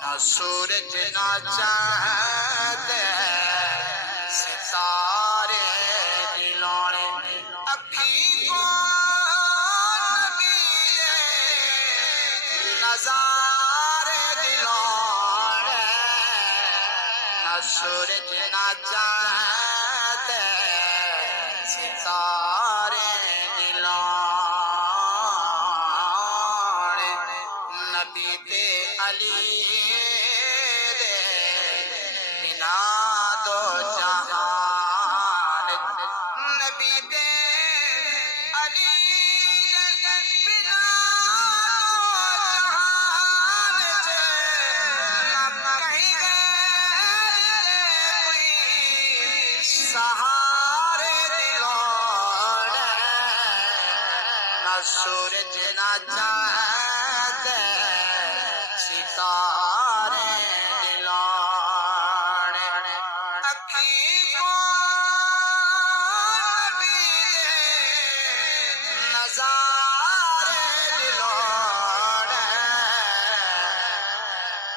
نہ سورج نہ چاند ستارے دلانے اکھی کو نظارے دلانے نہ سورج نہ چاند ستارے دلانے نبی تے علی دے بنا دو جہان نبی تے علی دے بنا دو جہان نہ کہیں غیر کوئی سہارے دلانے نہ سورج نہ چاند ستارے دلانے اکھی کو